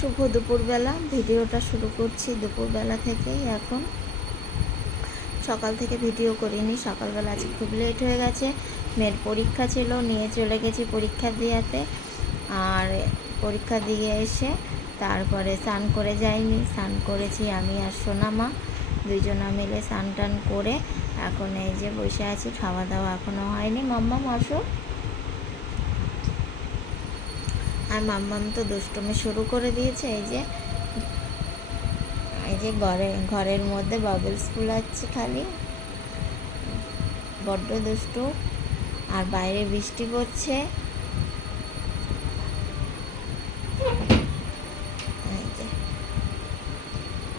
শুভ দুপুরবেলা। ভিডিওটা শুরু করছি দুপুরবেলা থেকেই এখন। সকাল থেকে ভিডিও করিনি, সকালবেলা আজকে খুব লেট হয়ে গেছে। মেয়ের পরীক্ষা ছিল, নিয়ে চলে গেছি পরীক্ষা দিয়াতে। আর পরীক্ষা দিয়ে এসে তারপরে স্নান করে যাইনি। স্নান করেছি আমি আর সোনামা। দুইজনা মিলে স্নান টান করে এখন এই যে বসে আছি খাওয়া দাওয়া এখনও হয়নি। মাম্মা আসো আর মাম্মাম তো দুষ্টুমি শুরু করে দিয়েছে, এই যে এই যে ঘরে, ঘরের মধ্যে বাবলস ফুলাচ্ছে খালি। বড্ড দুষ্টু, আর বাইরে বৃষ্টি পড়ছে।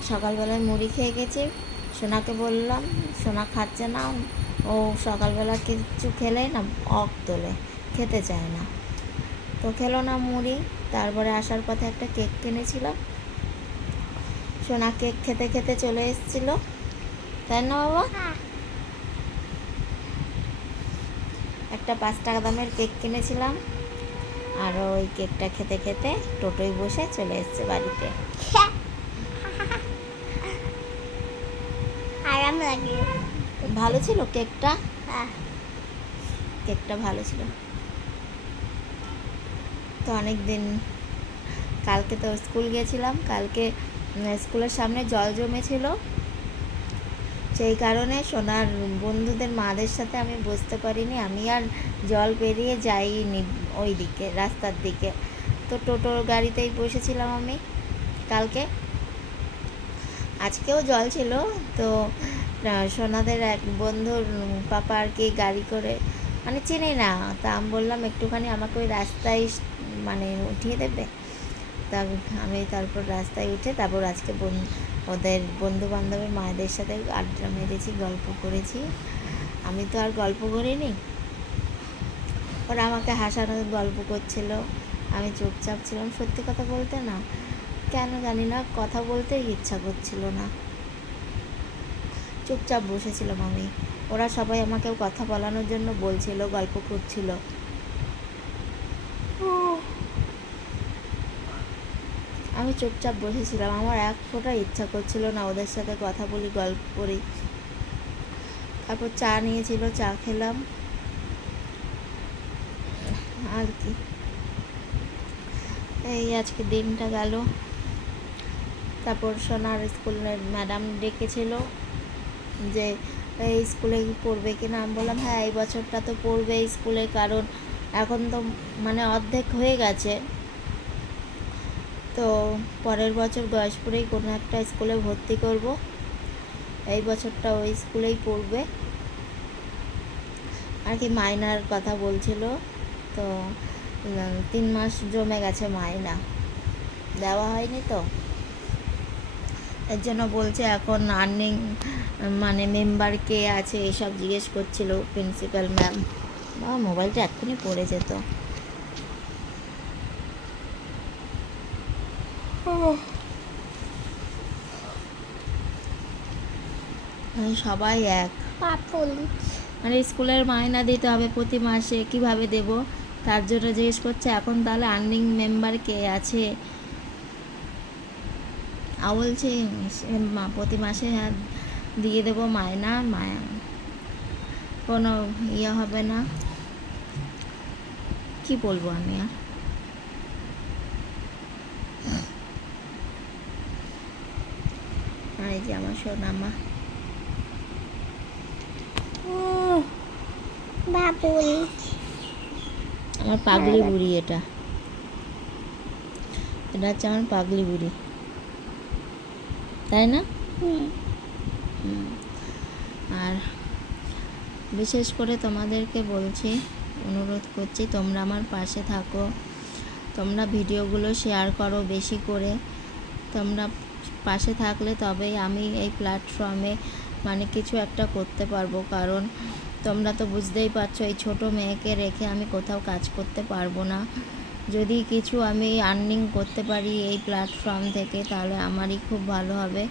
সকালবেলায় মুড়ি খেয়ে গেছি, সোনাকে বললাম, সোনা খাচ্ছে না, ও সকালবেলা কিছু খেলে না, অক তোলে, খেতে চায় না। তো খেলো না মুড়ি তারপরে আসার পথে একটা কেক কিনেছিলাম সোনা কেক খেতে খেতে চলে এসেছিল। তাই না বাবা? একটা পাঁচ টাকা দামের কেক কিনেছিলাম। আর ওই কেকটা খেতে খেতে টোটোয় বসে চলে এসছে বাড়িতে। আরাম লাগে। ভালো ছিল কেকটা? হ্যাঁ। কেকটা ভালো ছিল। তো অনেক দিন কালকে তো স্কুল গেছিলাম কালকে স্কুলের সামনে জল জমেছিল। সেই কারণে সোনার বন্ধুদের মাদের সাথে আমি বসতে পারিনি, আমি আর জল পেরিয়ে যাইনি ওই দিকে রাস্তার দিকে। তো টোটোর গাড়িতেই বসেছিলাম আমি কালকে। আজকেও জল ছিল, তো সোনাদের এক বন্ধুর পাপা আর কি গাড়ি করে মানে চিনি না, তা আমি বললাম একটুখানি আমাকে ওই রাস্তায় মানে উঠিয়ে দেবে। তা আমি তারপর রাস্তায় উঠে তারপর আজকে ওদের বন্ধু বান্ধবের মায়েদের সাথে আড্ডা মেরেছি, গল্প করেছি। আমি তো আর গল্প করিনি। ওরা আমাকে হাসানোর গল্প করছিল। আমি চুপচাপ ছিলাম। সত্যি কথা বলতে না, কেন জানি না, কথা বলতে ইচ্ছা করছিল না। চুপচাপ বসেছিলাম আমি। ওরা সবাই আমাকে কথা বলানোর জন্য বলছিল, গল্প করছিল। আমি চুপচাপ বসেছিলাম। আমার এক ফোঁটা ইচ্ছা করছিল না ওদের সাথে কথা বলি, গল্প করি। তারপর চা নিয়েছিল, চা খেলাম। আর কি। এই আজকে দিনটা গেল। তারপর সোনার স্কুলের ম্যাডাম ডেকেছিল যে, এই স্কুলে কি পড়বে কি না আমি বললাম হ্যাঁ এই বছরটা তো পড়বে স্কুলে, কারণ এখন তো মানে অর্ধেক হয়ে গেছে। তো পরের বছর গয়েশপুরেই কোনো একটা স্কুলে ভর্তি করব। এই বছরটা ওই স্কুলেই পড়বে। আর কি মাইনার কথা বলছিল, তো তিন মাস জমে গেছে মাইনা। দেওয়া হয়নি তো। এর জন্য বলছে এখন আর্নিং মানে মেম্বার কে আছে এসব জিজ্ঞেস করছিল, প্রিন্সিপাল ম্যাম। বা মোবাইলটা এক্ষুনি পড়ে যেত। মানে সবাই এক। মানে স্কুলের মায়না দিতে হবে প্রতি মাসে, কীভাবে দেব? তার জন্য জিজ্ঞেস করছে, এখন তাহলে আর্নিং মেম্বার কে আছে? আ বলছে প্রতি মাসে হ্যাঁ দিয়ে দেবো মায়না মায়া। কোনো ইয়ে হবে না। কি বলব আমি আর আর এই যে আমার সোনামা বাবুল। আমার পাগলি বুড়ি এটা। এটা হচ্ছে আমার পাগলি বুড়ি। তাই না। আর বিশেষ করে তোমাদেরকে বলছি অনুরোধ করছি তোমরা আমার পাশে থাকো। তোমরা ভিডিওগুলো শেয়ার করো বেশি করে। তোমরা পাশে থাকলে তবেই আমি এই প্ল্যাটফর্মে মানে কিছু একটা করতে পারব। কারণ তোমরা তো বুঝতেই পারছ, এই ছোট মেয়েকে রেখে আমি কোথাও কাজ করতে পারব না। যদি কিছু আমি আর্নিং করতে পারি এই প্ল্যাটফর্ম থেকে, তাহলে আমারই খুব ভালো হবে।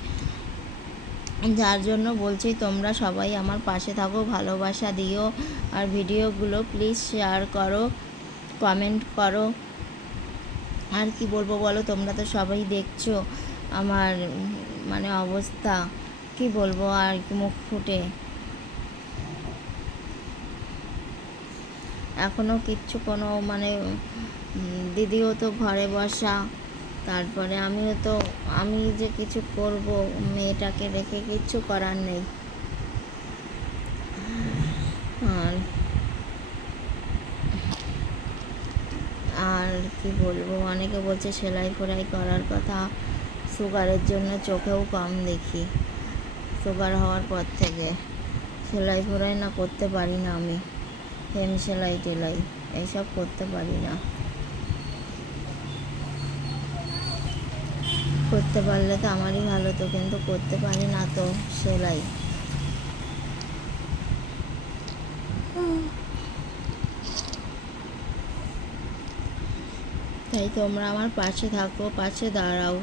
যার জন্য বলছি, তোমরা সবাই আমার পাশে থাকো, ভালোবাসা দিও। আর ভিডিওগুলো প্লিজ শেয়ার করো কমেন্ট করো। আর কি বলব বলো, তোমরা তো সবাই দেখছ। আমার মানে অবস্থা, কি বলব আর মুখ ফুটে। এখনও কিচ্ছু কোনো মানে দিদিও তো ঘরে বসা। তারপরে আমিও তো, আমি যে কিছু করব, মেয়েটাকে রেখে কিচ্ছু করার নেই। আর আর কি বলব, অনেকে বলছে সেলাই ফোলাই করার কথা। সুগারের জন্য চোখেও কম দেখি। সুগার হওয়ার পর থেকে। সেলাই ফোলাই না করতে পারি না আমি। হেম সেলাই টেলাই এইসব করতে পারি না। করতে পারলে তো আমারই ভালো তো, কিন্তু করতে পারি না তো সেলাই। তাই তোমরা আমার পাশে থাকো, পাশে দাঁড়াও।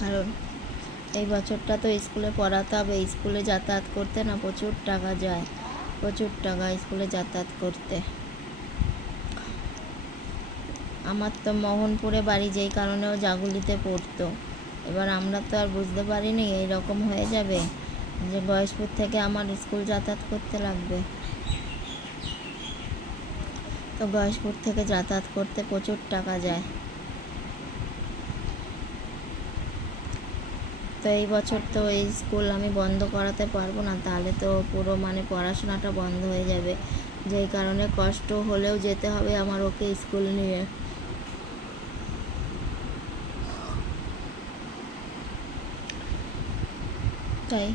কারণ এই বছরটা তো স্কুলে পড়াতে হবে, স্কুলে যাতায়াত করতে না প্রচুর টাকা যায়, প্রচুর টাকা স্কুলে যাতায়াত করতে। আমার তো মোহনপুরে বাড়ি যেই কারণেও জাগুলিতে পড়তো। এবার আমরা তো আর বুঝতে পারিনি, এইরকম হয়ে যাবে যে বয়সপুর থেকে আমার স্কুল যাতায়াত করতে লাগবে। তো বয়সপুর থেকে যাতায়াত করতে প্রচুর টাকা যায়। তো এই বছর তো এই স্কুল আমি বন্ধ করাতে পারব না, তাহলে তো পুরো মানে পড়াশোনাটা বন্ধ হয়ে যাবে। যেই কারণে কষ্ট হলেও যেতে হবে আমার ওকে স্কুল নিয়ে। তাই।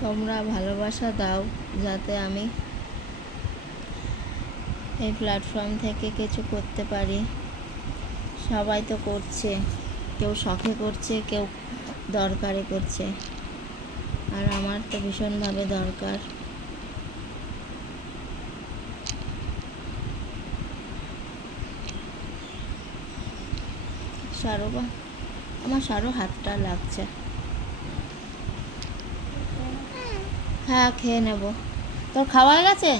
তোমরা ভালোবাসা দাও যাতে আমি এই প্ল্যাটফর্ম থেকে কিছু করতে পারি। সবাই তো করছে। কেউ শখে করছে, কেউ দরকারে করছে। আর আমার তো ভীষণভাবে দরকার। সারো বা আমার সারো হাতটা লাগছে। হ্যাঁ খেয়ে নেব। তোর খাওয়া গেছে?